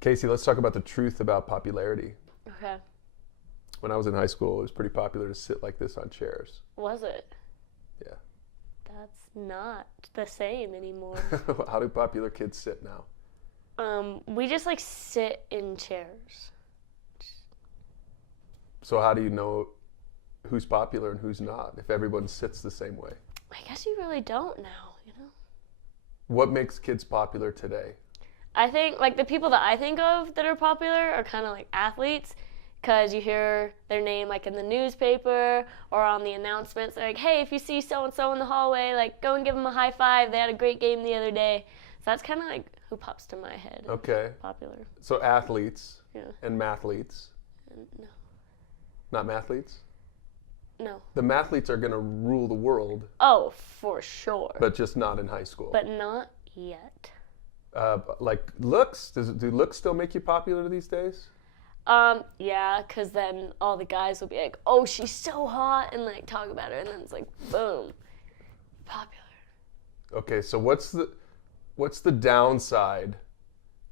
Casey, let's talk about the truth about popularity. Okay. When I was in high school, it was pretty popular to sit like this on chairs. Was it? Yeah. That's not the same anymore. How do popular kids sit now? We just like sit in chairs. So how do you know who's popular and who's not if everyone sits the same way? I guess you really don't now, you know? What makes kids popular today? I think like the people that I think of that are popular are kind of like athletes, because you hear their name like in the newspaper or on the announcements, like, hey, if you see so-and-so in the hallway, like go and give them a high five. They had a great game the other day. So that's kind of like who pops to my head. Okay. Popular. So athletes Yeah. and mathletes. No. Not mathletes? No. The mathletes are going to rule the world. Oh, for sure. But just not in high school. But not yet. Like looks? Do looks still make you popular these days? Yeah, because then all the guys will be like, oh, she's so hot, and like talk about her, and then it's like, boom, popular. Okay, so what's the downside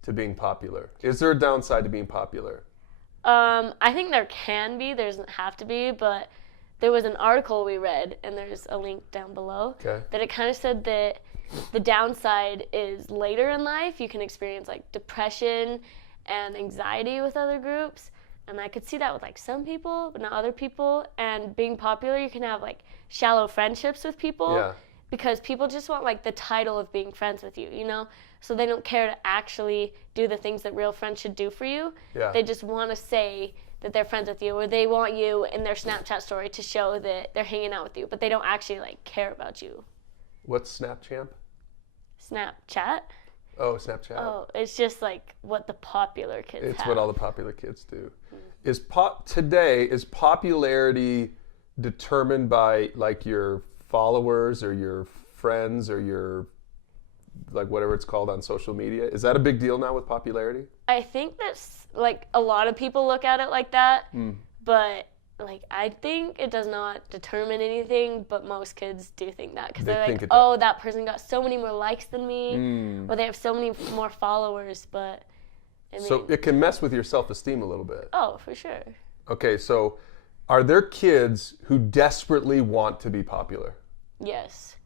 to being popular? Is there a downside to being popular? I think there can be. There doesn't have to be, but there was an article we read, and there's a link down below, that it kind of said that the downside is later in life you can experience like depression and anxiety with other groups, and I could see that with like some people, but not other people. And being popular, you can have like shallow friendships with people, because people just want like the title of being friends with you, you know? So they don't care to actually do the things that real friends should do for you. They just want to say that they're friends with you, or they want you in their Snapchat story to show that they're hanging out with you, but they don't actually like care about you. What's Snapchamp? Snapchat? Oh, Snapchat. Oh, it's just like what the popular kids have. It's what all the popular kids do. Is popularity determined by like your followers or your friends or your like whatever it's called on social media? Is that a big deal now with popularity? I think that's like a lot of people look at it like that, but like I think it does not determine anything, but most kids do think that, because they're like, oh, that person got so many more likes than me, or they have so many more followers. But I mean, so it can mess with your self-esteem a little bit. Oh, for sure. Okay, so are there kids who desperately want to be popular? Yes,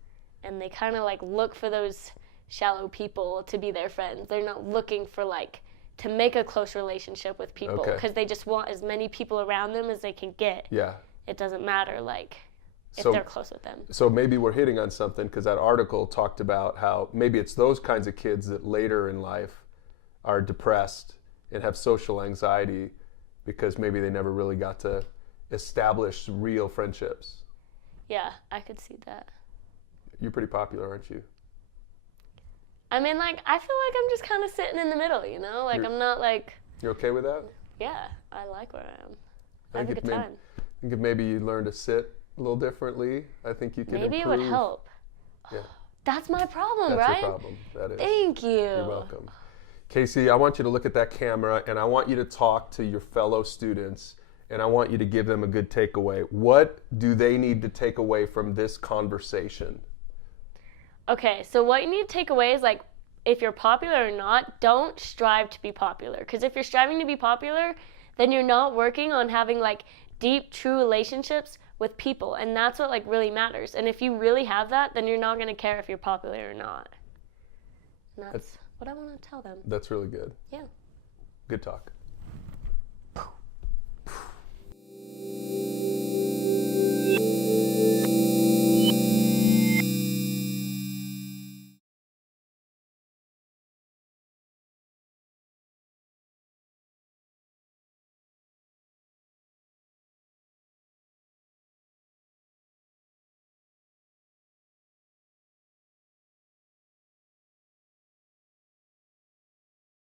and they kind of like look for those shallow people to be their friends. They're not looking for like to make a close relationship with people, because they just want as many people around them as they can get. Yeah. It doesn't matter like if they're close with them. So maybe we're hitting on something, because that article talked about how maybe it's those kinds of kids that later in life are depressed and have social anxiety because maybe they never really got to establish real friendships. Yeah, I could see that. You're pretty popular, aren't you? I mean, like, I feel like I'm just kind of sitting in the middle, you know? Like, I'm not like... You're okay with that? Yeah, I like where I am. I have a good time. I think if maybe you learn to sit a little differently, I think you could improve. Maybe it would help. Yeah. That's my problem, That's right? your problem. That is. Thank you. You're welcome. Casey, I want you to look at that camera, and I want you to talk to your fellow students, and I want you to give them a good takeaway. What do they need to take away from this conversation? Okay, so what you need to take away is, like, if you're popular or not, don't strive to be popular. Because if you're striving to be popular, then you're not working on having, like, deep, true relationships with people. And that's what, like, really matters. And if you really have that, then you're not going to care if you're popular or not. And that's what I want to tell them. That's really good. Yeah. Good talk.